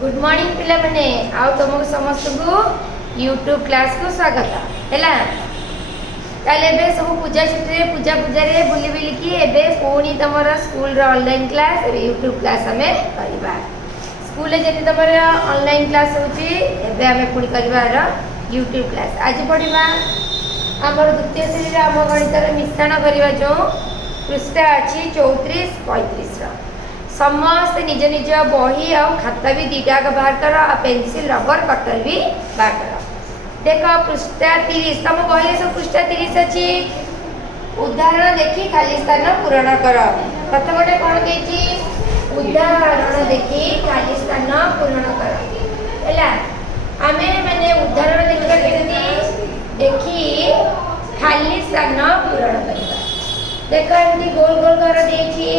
Good morning पिला मने आउ तुमको समस्त को यूट्यूब क्लास को स्वागत है। ताले सब पूजा छुट्टी पूजा पूजा रे बुली बुली की एबे पुणी तुम स्कूल रो ऑनलाइन क्लास यूट्यूब क्लास हमें करबा। स्कूल जे तुम ऑनलाइन क्लास होची एबे हमें पुणी करबा यूट्यूब क्लास। आज पढ़िबा हमर द्वितीय श्रेणी रे हम गणित रे मिश्रण करबा जो पृष्ठ अछि 34 35 रो। समस्त निज निज बही और खाता भी दीटा का बाहर कर पेंसिल रबर कटर भी बाहर कर। देख पृष्ठ 30 तुम बही सब पृष्ठ 30 अच्छी उदाहरण देखी खाली स्थान पूरण कर। प्रथम गोटे कौन देती उदाहरण देखी खाली स्थान पूरण कर है। आम मैंने उदाहरण देखी खाली स्थान पूरण कर। देख एमती गोल गोल घर देखी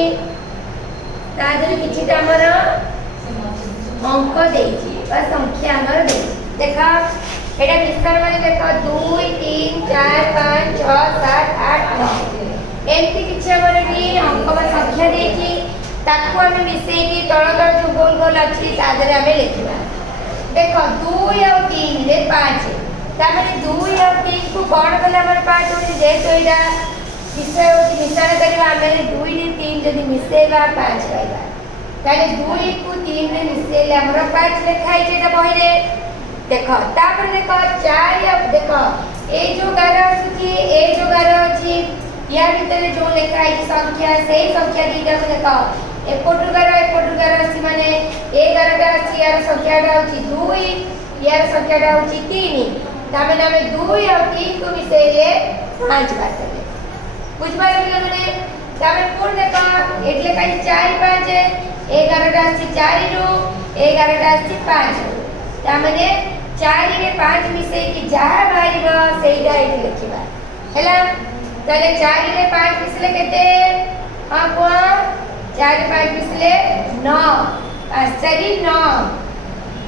किसी अंक संख्या देख एटा विस्तार माने देख 2 3 4 5 6 7 8 9 एमती किछि हमर अंक संख्या देछि ताकू हमें मिसई की तळ तळ जो गोल गोल अछि तादरे हमें लिखिबा। देख 2 और 3 रे 5 तामे 2 और 3 को कोन कले हमर 5 होछि जे तो एटा विषय होछि मिश्रण करबा हमें 2 रे 3 जदी मिसेबा 5 पाइबा ताले 2 को 3 रे मिसेले हमर 5 लिखाई जेटा बही रे। देखो तापर देखो 4 अब देखो ए जो गार अछि ए जो गार अछि या भीतर जो लिखा है संख्या सेही संख्या दीटा को देखो एपटु गार अछि माने ए गारटा अछि यार संख्याटा अछि 2 यार संख्याटा अछि 3 तामे नामे 2 और 3 को मिसेले 5 बार करे बुझ पाइले माने तामे कोन देखो एटले काई 4 5 11टा अछि 4 रो 11टा अछि 5 रो तामे 4 रे 5 मिसे की जहा बारिबा सेइडा एठी लिखिबा हैला। ताले 4 रे 5 मिसले केते हां को 4 रे 5 मिसले 9 5 4 9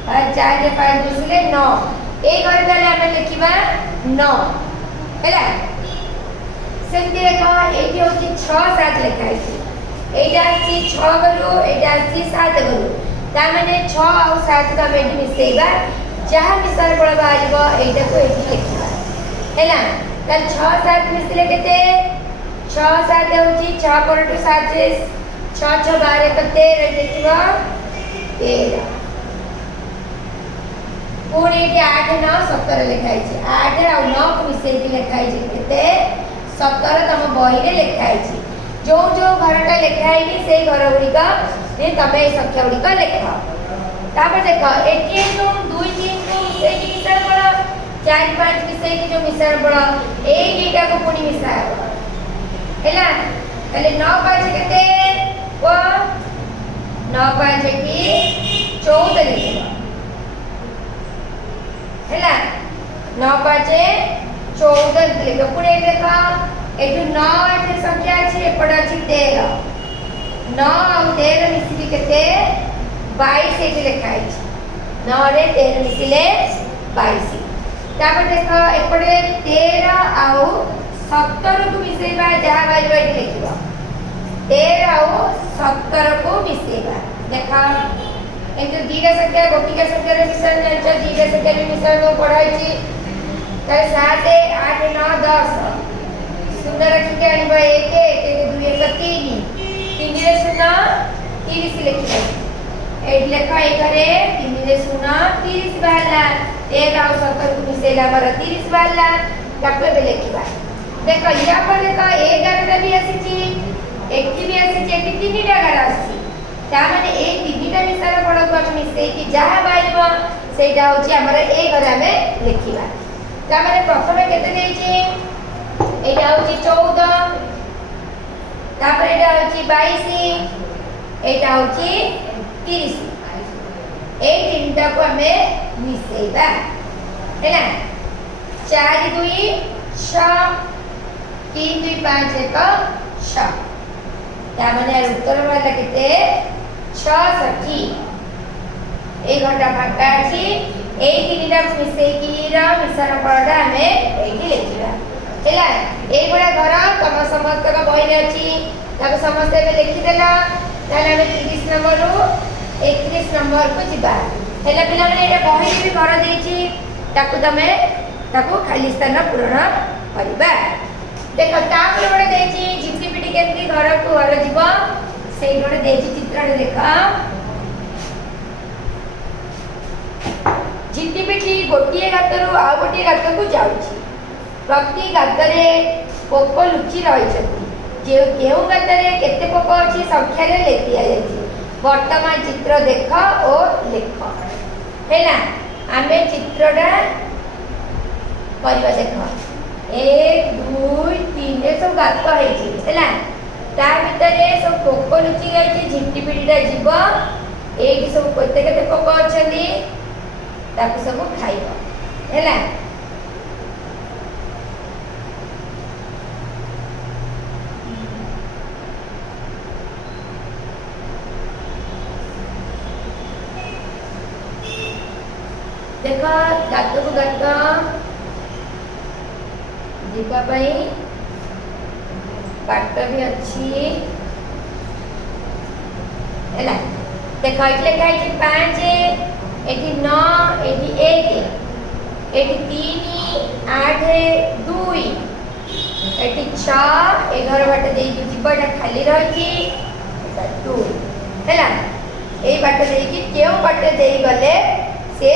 और 4 रे 5 मिसले 9 ए घर ताले हम लिखिबा 9 हैला। सेमती देखो एठी होची 6 7 लिखाई छी एटा अछि 6 गरु एटा अछि 7 गरु ता माने 6 और 7 का बेटी मिसेबा जहाँ मिश्रण फल बाहर एटा को एठी लिखिबा हैला। तल 6 7 मिसले केते 6 7 होची 6 पर 2 7 6 6 12 कते लिखिबा 13 पूरी के 8 9 17 लिखाई छी 8 और 9 को मिसे की लिखाई छी केते 17 तम बही रे लिखाई छी। जो जो घरटा लिखाई नी से घर गुडी का ने तमे संख्या गुडी का लिखा। तापर देखो एटी जो 2 3 को मिसे की मिश्रण बड़ा 4 5 मिसे की जो मिश्रण बड़ा ए दीटा को पुनी मिसा हैला। पहले 9 5 केते वो 9 5 की 14 लिखा हैला 9 5 14 लिखा पुनी देखो एटू 9 एटे संख्या अछि एपडा अछि 13 9 और 13 मिसी केते 22 एटे लिखाई छी 9 रे 13 मिसिले 22 तापर देखो एपडे 13 और 17 को मिसेबा जहा बाइबा एटे लिखिबा 13 और 17 को मिसेबा देखा ए जो दीटा संख्या गोटी का संख्या रे मिश्रण जाय दीटा संख्या रे मिश्रण को पढ़ाई छी त 7 8 9 10 सुंदर के आनिबा 1 1 2 1 3 3 रे 0 30 लिखिबा एट लेखा ए करे 3 रे 0 30 बाला 13 और 17 को मिसेला पर 30 बाला ताको बे लिखिबा। देखो या पर देखो 11 भी आसी छी 1 भी आसी छी 3 टा गार आसी ता माने ए 3 टा मिसार पड़ को हम मिसे की जहा बाइबो सेटा होची हमर ए घर हमें लिखिबा। ता माने प्रथमे केते देई छी एटा होची 14 तापर एटा होची 22 एटा होची 30 ए तीनटा को हमें मिसेबा हैला 4 2 6 3 2 5 1 6 ता माने उत्तर वाला केते 6 सखी ए घंटा फाका अछि ए तीनटा को मिसे की रा मिश्रण फलटा हमें एठी लिखिबा हैला। ए बडा घर तम समस्त का बही अछि ताको समस्त में लिखि देला ताले हमें 30 नंबर रो 31 नंबर को जिबा हेला पिला माने एटा बही भी घर देछि ताकू तमे ताकू खाली स्थान पूर्ण करबा। देखो तापर बडे देछि झिटिपिटी केमती घर को घर जीव सेई बडे देछि चित्र रे देखा। झिटिपिटी गोटिए गातरु आ गोटिए गात को जाउछि। प्रति गातरे पोक लुचि रहिछथि। जे केउ गातरे केते पोक अछि संख्या रे लेखिया जाछि। वर्तमान चित्र देख और लेख हैला। आमे चित्रटा करबा देख 1 2 3 ए सब गात हैछि हैला। ता भितरे सब पोक लुचि गइछि। झिटिपिटीटा जीव एकी सब केते केते पोक अछंदी ताकू सब खाइबो हैला। देखा गात को गात जीवा पाई बाट भी अच्छी हैला। देखा इटले खाइ छी 5 एठी 9 एठी 1 एठी 3 8 2 एठी 6 11 बाट देई कि जीवाटा खाली रही छी 2 हैला। ए बाट देई कि केउ बाट देई गले से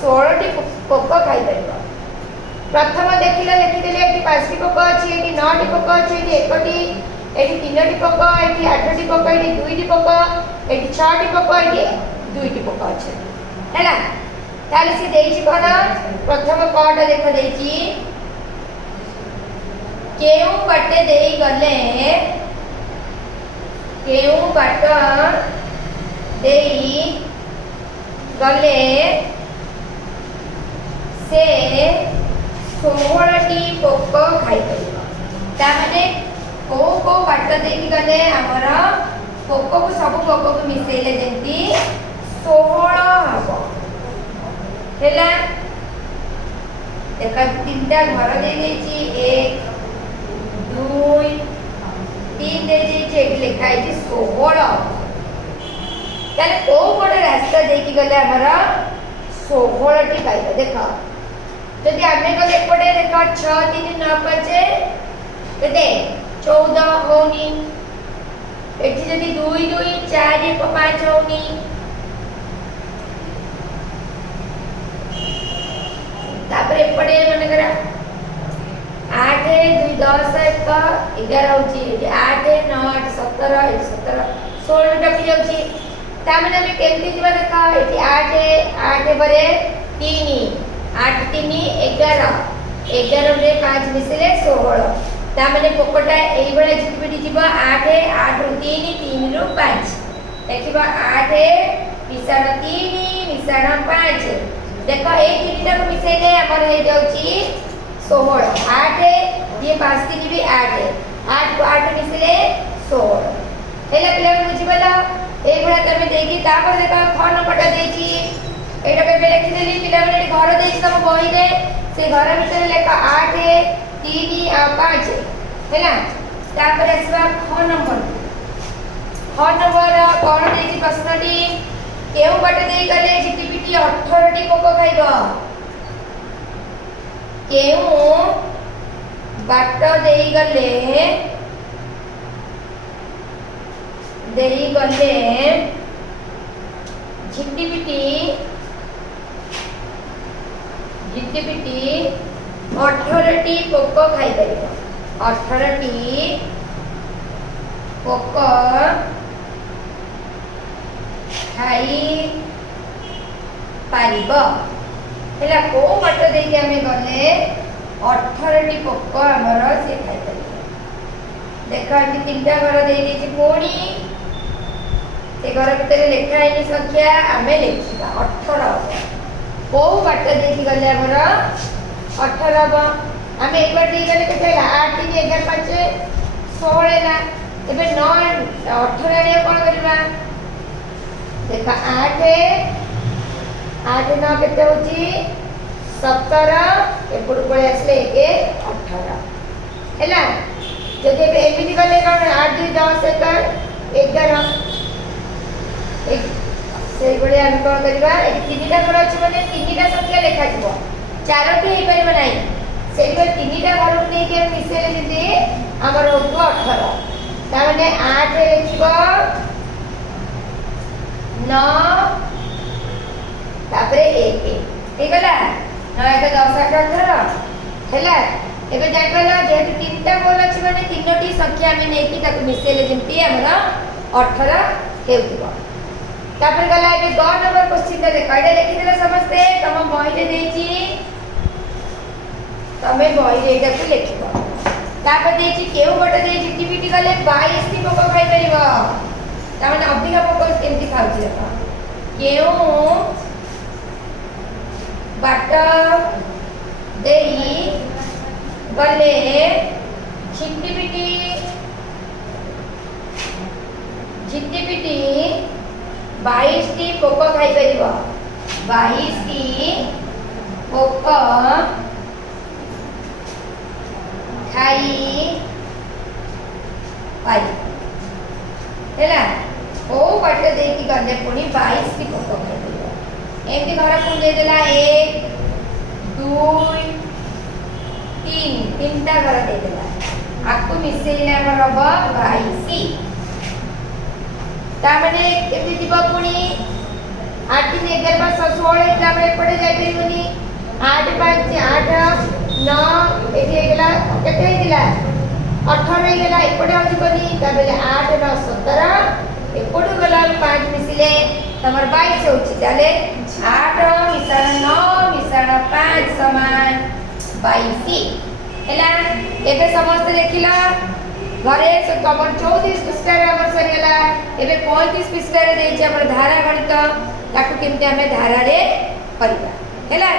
16 टी पोक खाई परिबो। प्रथम देखिले लिखिदेले एठी 5 टी पोक अछि एठी 9 टी पोक अछि एठी 1 टी एठी 3 टी पोक एठी 8 टी पोक एठी 2 टी पोक एठी 6 टी पोक एठी 2 टी पोक अछि हैला। ताले से देइछि कोन प्रथम कटा देखो देइछि केउ बाटे देई गले केउ बाट देई गले से 16 टी पोक खाई परिबो। ता माने को बाट देई गले हमर पोक को सब पोक को मिसेले जेंती 16 हबो हैला। देखा तीनटा घर दे देछि 1 2 3 दे देछि एठी लिखा है 16। ताले को बडे रास्ता देकी गले हमरा 16 टी खाइबा। देखो जदि आमे को एकपटे देखो 6 3 9 5 केते 14 होनी एठी जदि 2 2 4 1 5 होनी तापर एपटे माने करा 8 2 10 1 11 होची 8 9 8 17 17 16 टपी जाउची। ता माने हम केमती जीवा देखा एठी 8 8 बरे 3 8 3 11 11 रे 5 मिसले 16। ता माने पोकटा एई बळे झिटपिटी जीवा 8 8 रु 3 3 रु 5 देखिबा 8 मिसाण 3 मिसाण 5 देखो ए तीनटा को मिसेले हमर हे जाउची 16 8 ये 5 3 भी 8 8 को 8 मिसले 16 हेला पिला बुझिबला। ए गुडा तमे देखि तापर देखा ख नंबरटा देछि एटा पे लिखि देली पिला माने घर देछि तम बही रे से घर भीतर लेखा 8 3 आ 5 हैला। तापर असबा ख नंबर कोन देछि प्रश्नटी केउ बाटे देई गले झिटिपिटी 18 टी पोक खाइबो। केउ बाट देई गले झिटिपिटी 18 टी पोक खाई परिबो। 18 टी पोक खाई पारिबो हैला। को बाट देई के हमें गले 18 टी पोक हमर से खाई परिबो। देखा कि तीनटा घर देई देछि कोणी से घर भीतर लिखा है संख्या आमे लिखिबा 18 को बाट देखि गले हमर 18 हबो। आमे एक बार देई गले केते 8 3 11 5 16 ना एबे 9 18 रे कोन करबा देखा 8 8 9 केते होची 17 एपड़ पळे आसले 18 हैला। जदि एमिति गले कोन 8 2 10 11 11 से बड़े हम कौन करबा ए तीनटा घर अछि माने तीनटा संख्या लिखा दिबो चारोटी हे परिबो नै से तीनटा घर नै के मिसेले जदी हमर होतो 18 ता माने 8 लिखिबो 9 तापरे 1 ठीक होला ना एटा 10 18 हैला एबे जाकला जेहेतु तीनटा बोल अछि माने तीनोटी संख्या में नै कि ताको मिसेले जेंती हमरा 18 हेउतिबो तापर गला एबे 2 नंबर क्वेश्चन दे काडे लिखि देला समझते तम बही रे देछि तमे बही रे एटा को लिखिबो तापर देछि केउ गोटे देछि एक्टिविटी गले 22 टी पोको खाइ परिबो ता माने अधिका पोको केमति खाउछि देखा केउ बाट देई गले झिट्टिपिटी 22 टी पोको खाइ परिबो 22 टी पोको खाई पाई हैला ओ बाटे देकी गले पुनी 22 टी पोको खाइ परिबो एमती घर पुन दे देला 1 2 3 तीनटा घर दे देला आकु मिसेले हमर हबो 22 ता माने केते दिबो पुनी 8 3 11 5 16 इतला बळे पडे जाय परिबोनी 8 5 8 9 एठी गेला केते दिला 18 गेला एपडे आउजी कोनी ता बेले 8 9 17 एपडु गला 5 मिसिले तमर 22 होची ताले 8 मिसाण 9 मिसाण 5 समान 22 हैला एबे समस्त लिखिला घरे से कमर 34 पृष्ठ रे हमर सरियला एबे 35 पृष्ठ रे देछि हमर धारा गणित ताकू केमते हमें धारा रे करबा हैला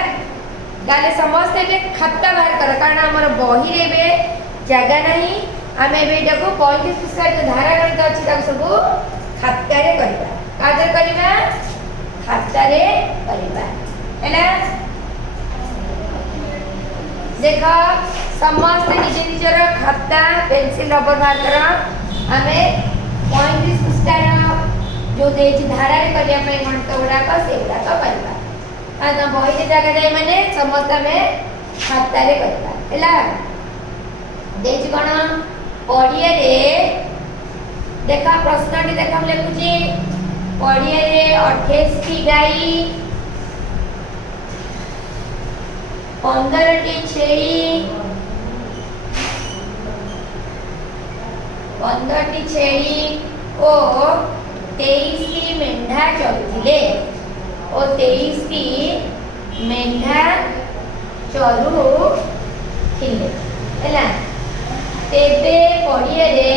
गाले समस्त एबे खाता बाहर कर कारण हमर बही रे बे जगह नहीं हमें बे डको 35 पृष्ठ रे धारा गणित अछि ताकू सब खाता रे करबा कादर करबा खाता रे करबा हैला देखा समस्त निज निजर खाता पेंसिल रबर मार्कर हमें 35 पृष्ठ जो देछि धारा रे करिया पे गणित गुडा का से गुडा का करबा आ बही रे जगह जाय माने समस्त में खाता रे करबा हैला देछि कोन पडिया रे देखा प्रश्नटी देखा हम लिखुची पडिया रे 28 टी गाई 15 टी छेली 15 टी छेली ओ 23 टी मेंढा चरुथिले ओ 23 टी मेंढा चरुथिले हैला तेबे पडिया रे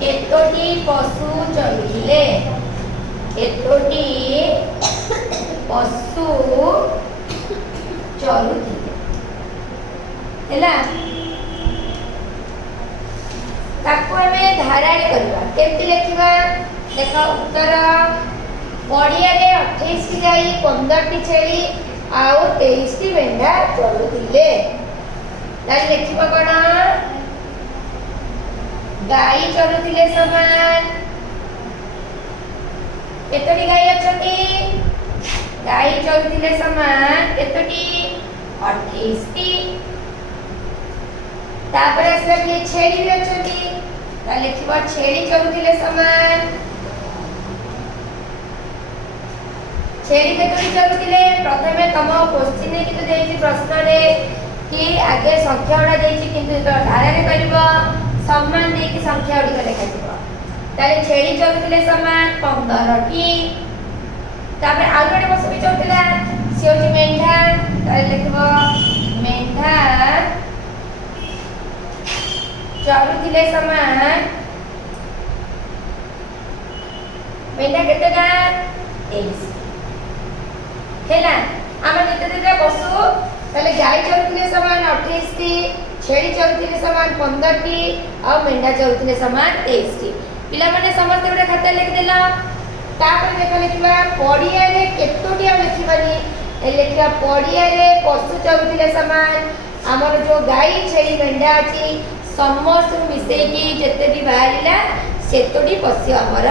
केतोटी पशु चरुथिले केतोटी पशु चरुथिले हैला ताको हमें धारा रे करबा केमति लिखिबा देखा उत्तर पडिया रे 28 टी गाई 15 टी छेली आउ 23 टी मेंढा चरुथिले ताले लिखिबा कोन गाई चरुथिले समान केतोटी गाई अछती गाई चरुथिले समान केतोटी 28 टी तापर असला कि छेली भी अछती ता लिखिबा छेली चरुथिले समान छेली केतोटी चरुथिले प्रथमे तम क्वेश्चन ने कितो देछि प्रश्न रे कि आगे संख्या उडा देछि किंतु धारा रे करबो सम्मान दे की संख्या उडी लिखा दिबो ताले छेली चरुथिले समान 15 टी तापर आगडे बस भी चरुथिला से होछि मेंढा ताले लिखबो मेंढा चरुथिले समान मेंढा केतेटा 23 हैला हम जते पशु ताले गाय चरुथिले समान 28 टी छेली चरुथिले समान 15 टी और मेंढा चरुथिले समान 23 टी पिला माने समस्त बडे खाता लिख देला तापर देखा लिखबा पडिया रे केतोटी हम लिखिबानी ए लिखबा पडिया रे पशु चरुथिले समान आमर जो गाई छेली मेंढा अच्छी समस्त मिसेकी जिते भी बाहर सेतोटी पशु आमर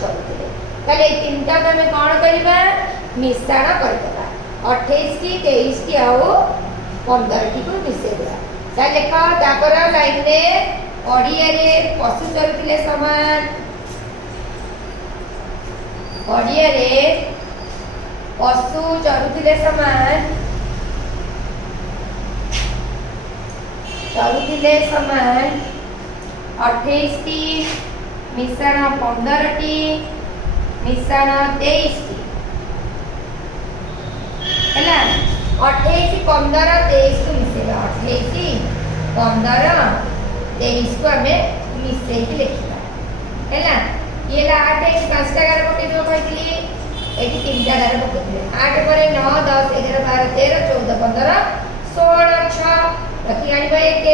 चलुले ताले तीनटा आम कौन करवा मिश्रण करदेवा 28 टी 23 टी आउ 15 टी को मिसेदेवा ता लेख तापर लाइन रे पड़िया रे पशु चलुले समान पड़िया रे पशु चलुले समान चलुले समान 28 टी मिश्रण 15 टी मिश्रण 23 टी है 28 15 23 को मिसेगा 28 15 23 को आम मिसे लिखा है ये 8 5टा गार पकड़ कहती ये 3टा गार पकड़ 8 पर 9 10 11 12 13 14 15 16 6 रखी आनिबा 1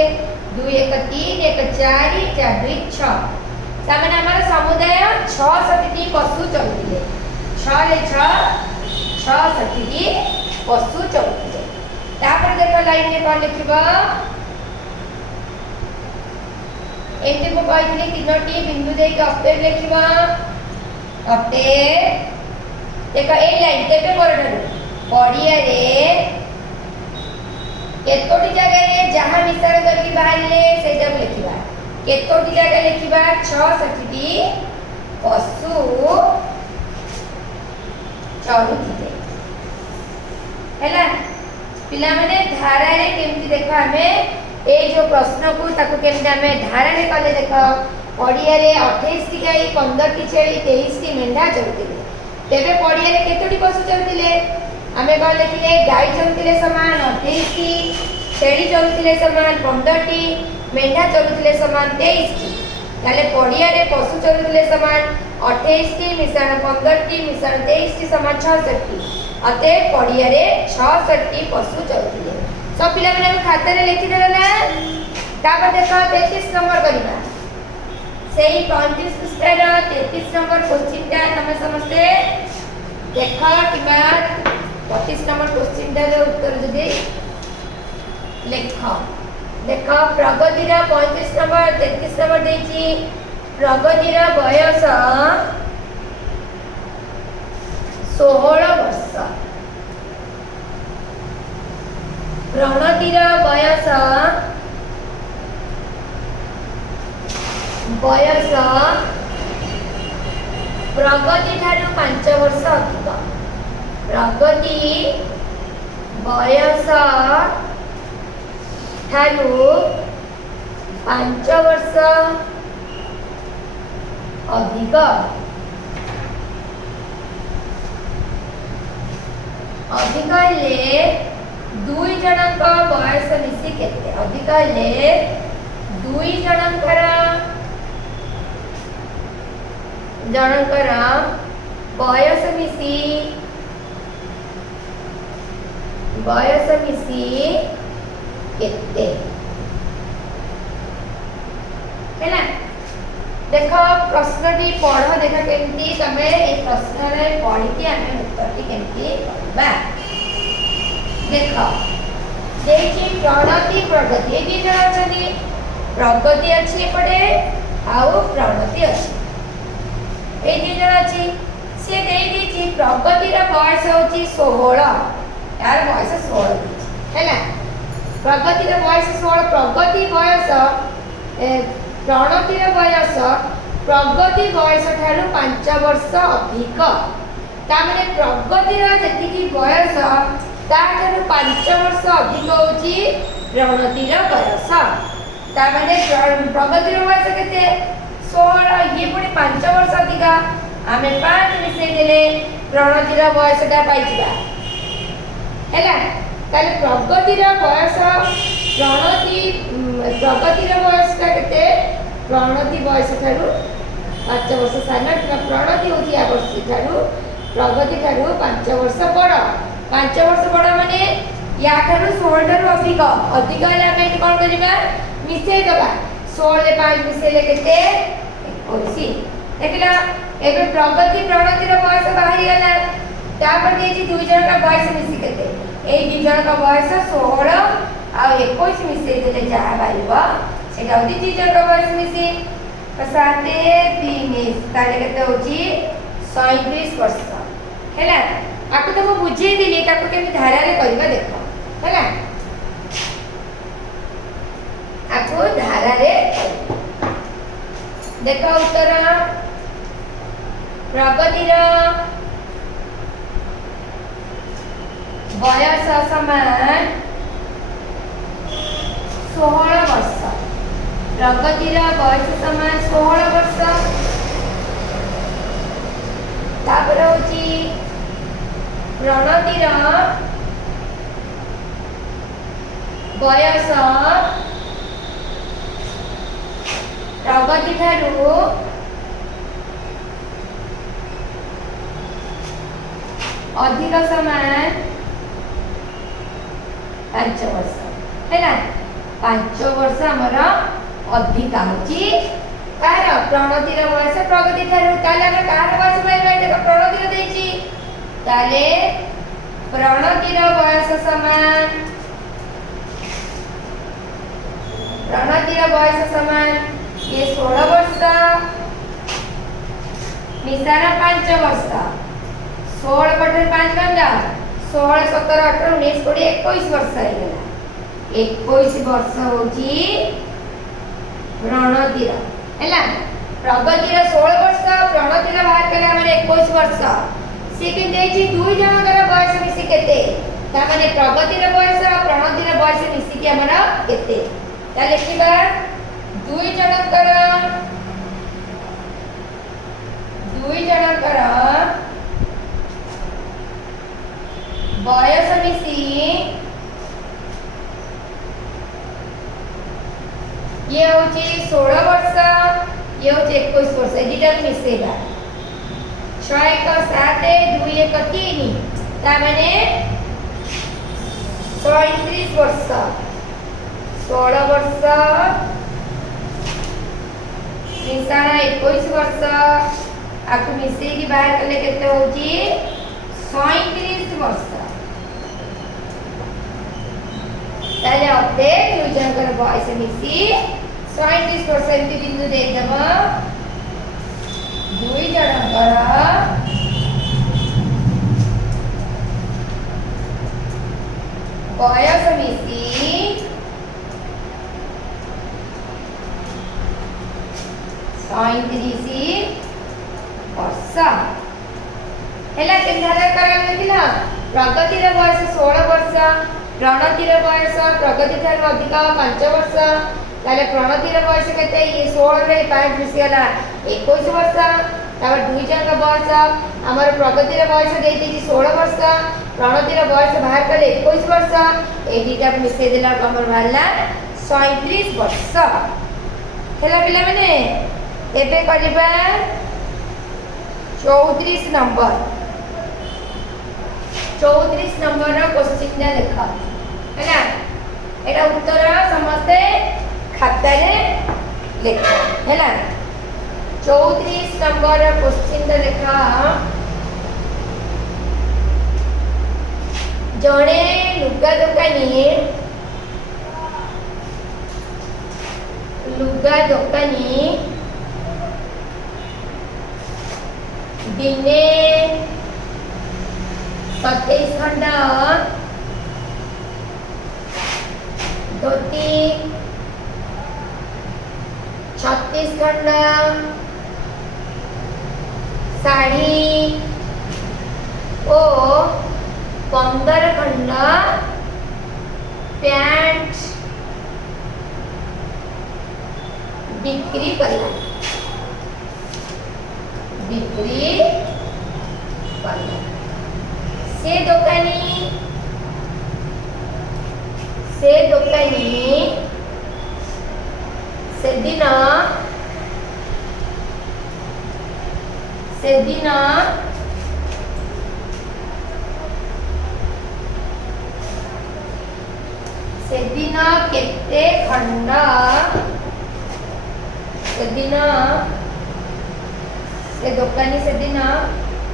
2 1 3 1 4 4 2 6 ताମାନେ ଆମର ସମୁଦାୟ 66ଟି ପଶୁ ଚଳୁଥିଲେ 6 ରେ 6 66ଟି ପଶୁ ଚଳୁଥିଲେ ତାପରେ ଦେଖ ଲାଇନ ରେ କଣ ଲେଖିବ ଏମିତି ମୁଁ କହିଥିଲି ତିନୋଟି ବିନ୍ଦୁ ଦେଇକି ଅପଡେଟ ଲେଖିବ ଅପଡେଟ ଦେଖ ଏଇ ଲାଇନ କେବେ ପରଠାରୁ ପଡିଆରେ केतोटी जगह रे जहां मिश्रण करके बाहरले सेटा लिखिबा केतोटी जगह लिखिबा 66 टी पशु चलुथिले हैला पिला माने धारा रे केमती देखो हमें ए जो प्रश्न को ताको केमती हमें धारा रे कले देखो पड़िया रे 28 टी गाई 15 टी छेली 23 टी मेंढा चलुथिले तेबे पड़िया रे केतोटी पशु चलुथिले आमे कह लिखिले गाई चलुथिले समान 28 टी छेली चलुथिले समान 15 टी मेंढा चलुथिले समान 23 टी ताले पड़िया रे पशु चलुथिले समान 28 टी मिश्रण 15 टी मिश्रण 23 टी समान 66 टी अते पड़िया रे 66 टी पशु चलुथिले सब पिला माने खाता रे लिखि देला ना तापर देखो 33 नंबर करिबा सेही 35 पृष्ठार 33 नंबर क्वेश्चन टा तमे समझते देखो किबा 25 नंबर क्वेश्चन रे उत्तर जदि लेख देख प्रगतिर 35 नंबर 33 नंबर देछि प्रगतिर बयस 16 वर्ष प्रणतिर बयस प्रगति ठारू 5 वर्ष अधिक प्रगति बयस ठारू 5 वर्ष अधिक अधिक ले दुई जनक बयस मिसी केते अधिक ले दुई जनकर बयस मिसी केते हैना देख प्रश्नटी पढ़ देख केमती तमे ए प्रश्न रे पढ़ी के हमें उत्तरटी केमती करबा देख देछि प्रणति प्रगति ए दी जण अछि प्रगति अछि एपटे आउ प्रणति अछि ए दी जण अछि से देई दिछि प्रगति रा बयस होछि 16 यार बयस 16 हैला प्रगति रा बयस 16 प्रगति बयस प्रणति रा बयस प्रगति बयस ठारू 5 वर्ष अधिक ता माने प्रगति रा जेतिकी बयस ता ठारू 5 वर्ष अधिक होची प्रणति रा बयस ता माने प्रगति रा बयस केते 16 ये पुणी 5 वर्ष अधिक आमे 5 मिसै देले प्रणति रा बयस ता पाइजिबा हैला ताले प्रगति रा बयस प्रगति रा बयस ता केते प्रणति बयस ठारू 5 वर्ष साना प्रणति होती आ वर्ष ठारू प्रगति ठारू 5 वर्ष बड़ 5 वर्ष बड़ माने या ठारू 16 ठारू अधिक अधिक है हमें कोन करिबा मिसै दबा 16 ले 5 मिसैले केते 21 देखला एबे प्रगति प्रणति रा बयस बाहरी गला तापर देछि दुई जन का बयस मिसी केते ए दुई जन का बयस 16 ଆଉ 21 ମିଶେଇ ଦେଲେ ଯାହା ବାହାରିବ ସେଟା ହଉଛି ଦି ଜଣଙ୍କ ବୟସ ମିଶି 7 3 ତାହେଲେ କେତେ ହଉଛି 37 ବର୍ଷ ହେଲା। ଆକୁ ତ ମୁଁ ବୁଝେଇ ଦେଲି ତାକୁ କେମିତି ଧାରାରେ କରିବା ଦେଖ ହେଲା। ଆକୁ ଧାରାରେ ଦେଖ ଉତ୍ତର ପ୍ରଗତିର ବୟସ ସମାନ 16 ବର୍ଷ। ପ୍ରଗତିର ବୟସ ସମାନ 16 ବର୍ଷ। ତାପରେ ହଉଛି ପ୍ରଣତିର ବୟସ ପ୍ରଗତି ଠାରୁ ଅଧିକ ସମାନ 5 ବର୍ଷ ହେଲା। 5 ବର୍ଷ ଆମର ଅଧିକା ହଉଛି कार प्रणतिर बयस प्रगति ठारू ताले हम कार बयस पाइबा देखो प्रणतिर देछि ताले प्रणतिर बयस समान ये 16 वर्ष मिसार 5 वर्ष 16 बटे 5 गंगा 16 17 18 19 20 21 वर्ष आइला 21 वर्ष होची प्रणतिर हैला प्रगतिर 16 वर्ष प्रणतिर बाहर कला माने 21 वर्ष से कि देछि दुई जनकर बयस मिसी केते ता माने प्रगतिर बयस प्रणतिर बयस मिसी के हमरा केते ता लिखिबा दुई जनकर बयस मिसी ये होची 16 वर्ष ये होची 21 वर्ष एडिटा मिसेबा 6 1 7 2 1 3 ता माने 33 वर्ष 16 वर्ष मिसाना 21 वर्ष आकु मिसे की बाहर कले केते होची 37 वर्ष ताले अते दुई जनकर बयस मिसी 37% बिंदु दे देब दुई जनकर बयस मिसी 37 वर्ष हेला केनधारा करन देखिला प्रगतिर बयस 16 वर्ष प्रणतिर बयस प्रगति ठार अधिक 5 वर्ष ताले प्रणतिर बयस केते ये 16 रे 5 मिसियला 21 वर्ष तापर दुई जन बयस हमर प्रगतिर बयस देति 16 वर्ष प्रणतिर बयस बाहर करे 21 वर्ष ए दुटा मिसे देला हमर भाला 37 वर्ष हेला पिला माने एबे करबा 34 नंबर 34 नंबर रो क्वेश्चन ने देखा हैना एटा उत्तर समस्त खाता रे लिख हैना 34 नंबर क्वेश्चन ने देखा जणे लुगा दोकानी दिने 27 खंड धोती 36 खंड साड़ी और 15 खंड पैंट बिक्री करला से दुकानी सेदिन केते खंड से दुकानी सेदिन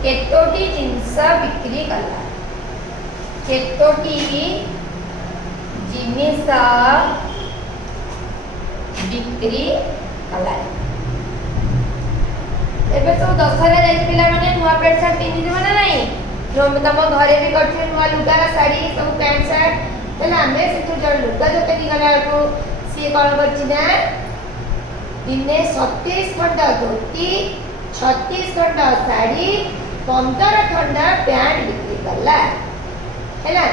केतोटी जिनस बिक्री कला केतोटी जिनिस बिक्री कला एबे तो दशहरा जाई पिला माने नुआ पैंट शर्ट पिन्हि दिबो ना नहीं तम घरे भी करथे नुआ लुगा साड़ी सब पैंट शर्ट तले हमें से तो जण लुगा दुकानी गला को सी कोन करछि ना दिने 37 खंडा धोती 36 खंडा साड़ी 15 खंडा पैंट बिक्री कला हैला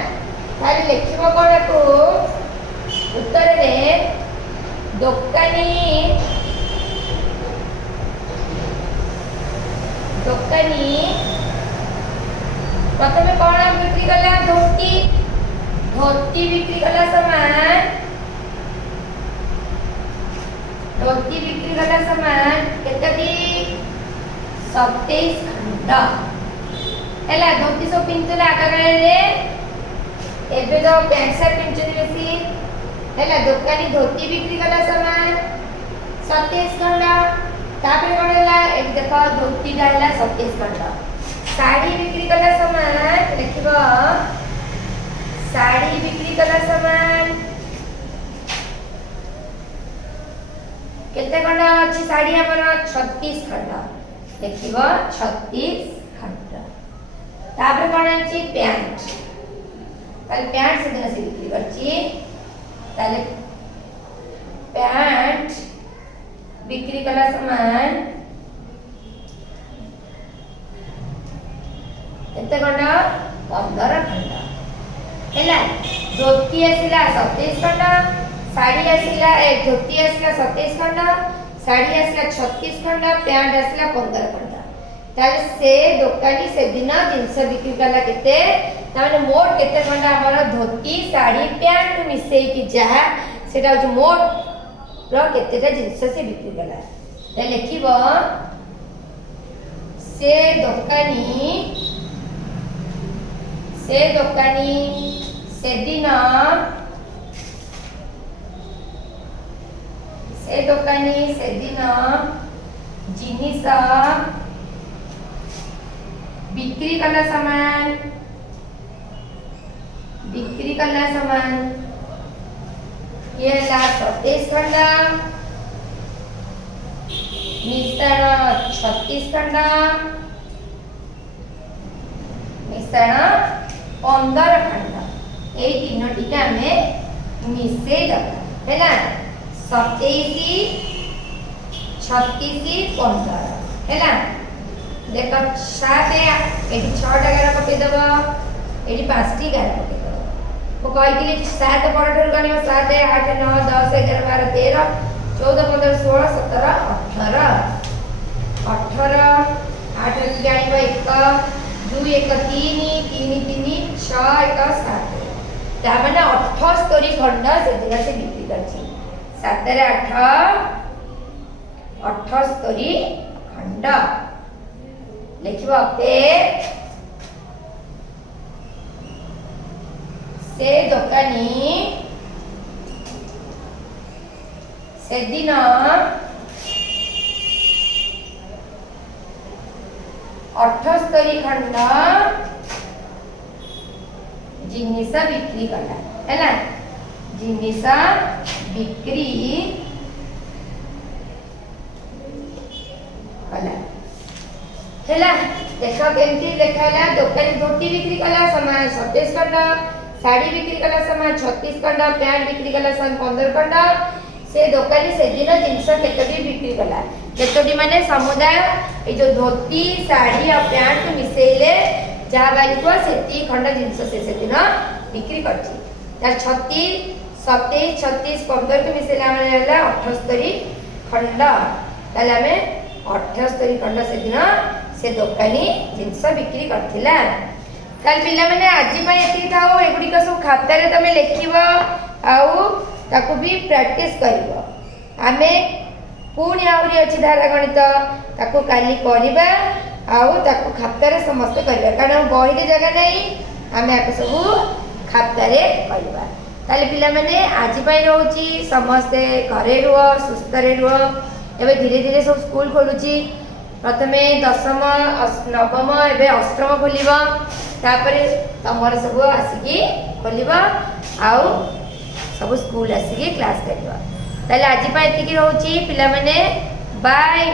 तारे लिखिबो कोन को उत्तर रे दोकानी प्रथम कौन बिक्री कला धोती धोती बिक्री कला सामान धोती बिक्री कला सामान केतटी 27 खंड हैला धोती सब पिंतला आगरे रे एबे तो पैंट शर्ट पिंचनी बेसी हैला दुकानी धोती बिक्री कला सामान 27 खंड तापर कोन हैला एक देखो धोती डाला 27 खंड साड़ी बिक्री कला सामान देखिबो साड़ी बिक्री कला सामान केते खंड अछि साड़ी हमर 36 खंड देखिबो 36 खंड तापर कोन अछि पैंट ताले पैंट से दिन से बिक्री करछि ताले पैंट बिक्री कला सामान केते खंड 15 खंड हैला धोती आसिला 27 खंड साड़ी आसिला धोती आसिला 27 खंड साड़ी आसिला 36 खंड पैंट आसिला 15 खंड ताले से दुकानी से दिन जिंस बिक्री कला केते ताने मोट केते खंड हमर धोती साड़ी पैंट मिसई की जहा सेटा जो मोट रो केतेटा जिंस से बिक्री कला त लिखिबो से दुकानी से दिन जिनिस बिक्री कला सामान ये ला 27 खंड मिश्रण 36 खंड मिश्रण 15 खंड ए तीनोटी के हमें मिसे दबा हैला 27 36 15 हैला देखो 7 एटी 6 टा गारा पके दबा एटी 5 टी गारा पके दबा वो कहि के 7 परठर गने 7 8 9 10 11 12 13 14 15 16 17 18 8 जाइबो 1 2 1 3 3 3 6 1 7 ता माने 78 खंड से दिन से बिक्री करछि 7 रे 8 78 खंड लिखिबो पे से दुकानी से दिन 78 खंड जिनिस बिक्री कला हैला जिनिस बिक्री कला हैला देखो केंती देखाला दुकानी धोती बिक्री कला सामान 27 खंड साड़ी बिक्री कला सामान 36 खंड पैंट बिक्री कला सामान 15 खंड से दुकानी से दिन जिनिस केतटी बिक्री कला केतटी माने समुदाय ए जो धोती साड़ी और पैंट मिसेले जा बालिको सेती खंड जिनिस से दिन बिक्री करछि तार 36 27 36 15 के मिसेले हमरे हला 78 खंड ताले हमें 78 खंड से दिन से दुकानी जिनिस बिक्री करथिला ताल पिला माने आजि पय एति थाओ एगुडी का सब खाता रे तमे लेखिबो आउ ताकू भी प्रैक्टिस करिवो हमें पुणी आउरी अछि धारा गणित ताकू काली करिबा आउ ताकू खाता रे समस्त करिबा कारण बही रे जगह नहीं हमें आको सब खाता रे करिबा ताले पिला माने आजि पय रहउची समस्त घरे रुओ सुस्थ रे रुओ एबे धीरे धीरे सब स्कूल खोलुची प्रथमे दशम नवम एबे अष्टम खोलिबा तापरे तमर सब आसिकी खोलिबा आउ सब स्कूल आसिक क्लास करवा ताले आज एतिकी रोची पिला माने बाय।